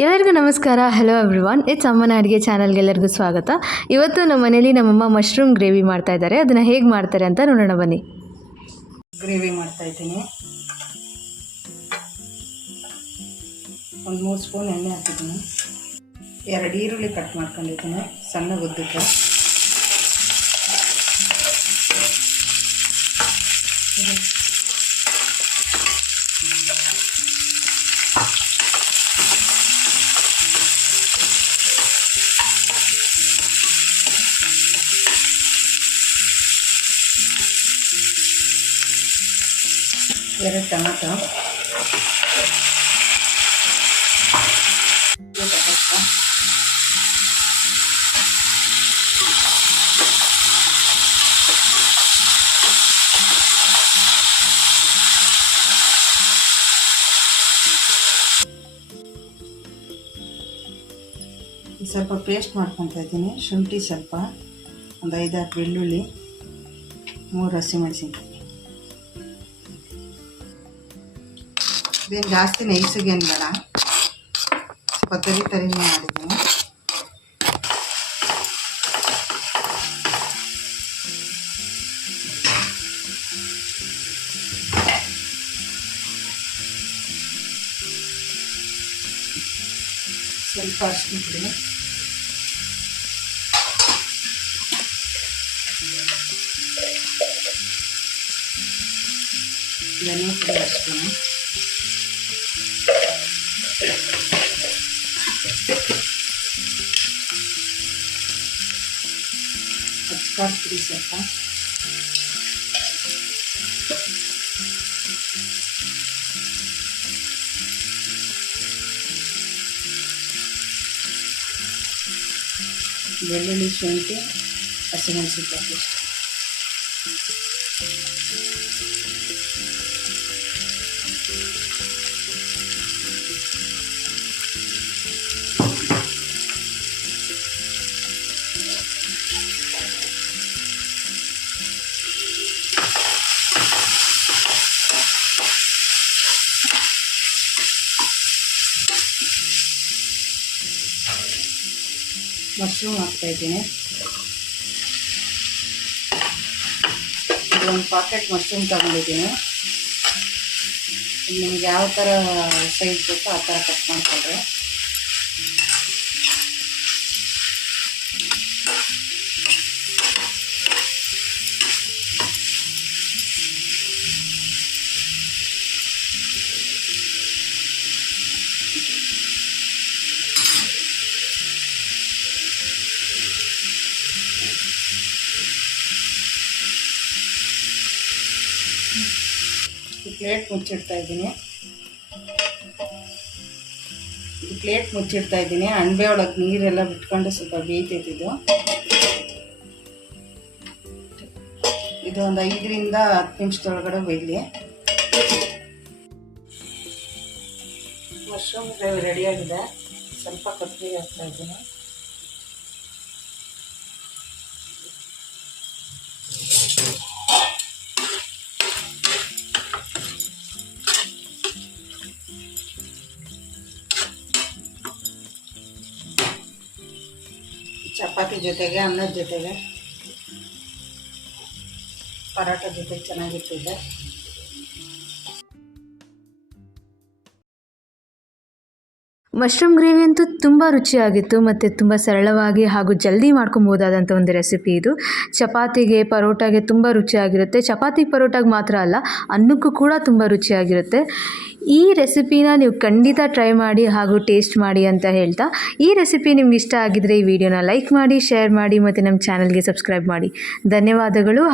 ಎಲ್ಲರಿಗೂ ನಮಸ್ಕಾರ. Hello everyone, it's ಅಮ್ಮನ ಅಡುಗೆ ಚಾನಲ್ಗೆ ಎಲ್ಲರಿಗೂ ಸ್ವಾಗತ. ಇವತ್ತು ನಮ್ಮ ಮನೇಲಿ ನಮ್ಮಮ್ಮ ಮಶ್ರೂಮ್ ಗ್ರೇವಿ ಮಾಡ್ತಾ ಇದ್ದಾರೆ. ಅದನ್ನು ಹೇಗೆ ಮಾಡ್ತಾರೆ ಅಂತ ನೋಡೋಣ ಬನ್ನಿ. ಗ್ರೇವಿ ಮಾಡ್ತಾ ಇದ್ದೀನಿ. ಒಂದು 3 ಸ್ಪೂನ್ ಎಣ್ಣೆ ಹಾಕಿದ್ದೀನಿ. 2 ಈರುಳ್ಳಿ ಕಟ್ ಮಾಡ್ಕೊಂಡಿದ್ದೀನಿ ಸಣ್ಣ ಉದ್ದಕ್ಕೆ. ಎರಡು ಟೊಮೆಟೊ, ಸ್ವಲ್ಪ ಪೇಸ್ಟ್ ಮಾಡ್ಕೊತಾ ಇದ್ದೀನಿ. ಶುಂಠಿ ಸ್ವಲ್ಪ, ಒಂದು 5-6 ಬೆಳ್ಳುಳ್ಳಿ, 3 ಹಸಿಮೆಣಸಿನ್ಕಾಯಿ. ಇದೇನು ಜಾಸ್ತಿ ನೈಸಿಗೇನು ಬೇಡ, ಸ್ವಲ್ಪ ತರಿನೇ ಮಾಡಿದ್ದೀನಿ. ಸ್ವಲ್ಪ ಅರಿಶಿನ ಪುಡಿ, ಧನಿಯಾ ಪುಡಿ ಹಾಕ್ತೀನಿ, ಅಚ್ಕಾರದ ಪುಡಿ ಸ್ವಲ್ಪ, ಬೆಳ್ಳುಳ್ಳಿ, ಶುಂಠಿ, ಹಸಿಮೆಣಸಿನ್ಕಾಯಿ ಅಷ್ಟೆ. ಮಶ್ರೂಮ್ ಹಾಕ್ತಾಯಿದ್ದೀನಿ. ಒಂದು ಪಾಕೆಟ್ ಮಶ್ರೂಮ್ ತಗೊಂಡಿದ್ದೀನಿ. ನಿಮ್ಗೆ ಯಾವ ಥರ ಸೈಜ್ ಬೇಕೋ ಆ ಥರ ಕಟ್ ಮಾಡ್ಕೊಂಡ್ರೆ. ಪ್ಲೇಟ್ ಮುಚ್ಚಿಡ್ತಾ ಇದ್ದೀನಿ. ಅಣಬೆ ಒಳಗೆ ನೀರೆಲ್ಲ ಬಿಟ್ಕೊಂಡು ಸ್ವಲ್ಪ ಬೇಯ್ತೈತಿದು. ಇದು ಒಂದು 5ರಿಂದ 10 ನಿಮಿಷದೊಳಗಡೆ ಬೇಯಲಿ. ಮಶ್ರೂಮ್ ಗ್ರೇವಿ ರೆಡಿಯಾಗಿದೆ. ಸ್ವಲ್ಪ ಕೊತ್ತಂಬರಿ ಹಾಕ್ತಾ ಇದ್ದೀನಿ. ಚಪಾತಿ ಜೊತೆಗೆ, ಅನ್ನದ ಜೊತೆಗೆ, ಪರೋಟ ಜೊತೆಗೆ ಚೆನ್ನಾಗಿರ್ತದೆ. ಮಶ್ರೂಮ್ ಗ್ರೇವಿ ಅಂತೂ ತುಂಬ ರುಚಿಯಾಗಿತ್ತು ಮತ್ತು ತುಂಬ ಸರಳವಾಗಿ ಹಾಗೂ ಜಲ್ದಿ ಮಾಡ್ಕೊಬೋದಾದಂಥ ಒಂದು ರೆಸಿಪಿ ಇದು. ಚಪಾತಿಗೆ, ಪರೋಟಾಗೆ ತುಂಬ ರುಚಿಯಾಗಿರುತ್ತೆ. ಚಪಾತಿ ಪರೋಟಾಗೆ ಮಾತ್ರ ಅಲ್ಲ, ಅನ್ನಕ್ಕೂ ಕೂಡ ತುಂಬ ರುಚಿಯಾಗಿರುತ್ತೆ. ಈ ರೆಸಿಪಿನ ನೀವು ಖಂಡಿತ ಟ್ರೈ ಮಾಡಿ ಹಾಗೂ ಟೇಸ್ಟ್ ಮಾಡಿ ಅಂತ ಹೇಳ್ತಾ, ಈ ರೆಸಿಪಿ ನಿಮ್ಗೆ ಇಷ್ಟ ಆಗಿದ್ರೆ ಈ ವಿಡಿಯೋನ ಲೈಕ್ ಮಾಡಿ, ಶೇರ್ ಮಾಡಿ ಮತ್ತು ನಮ್ಮ ಚಾನಲ್ಗೆ ಸಬ್ಸ್ಕ್ರೈಬ್ ಮಾಡಿ. ಧನ್ಯವಾದಗಳು.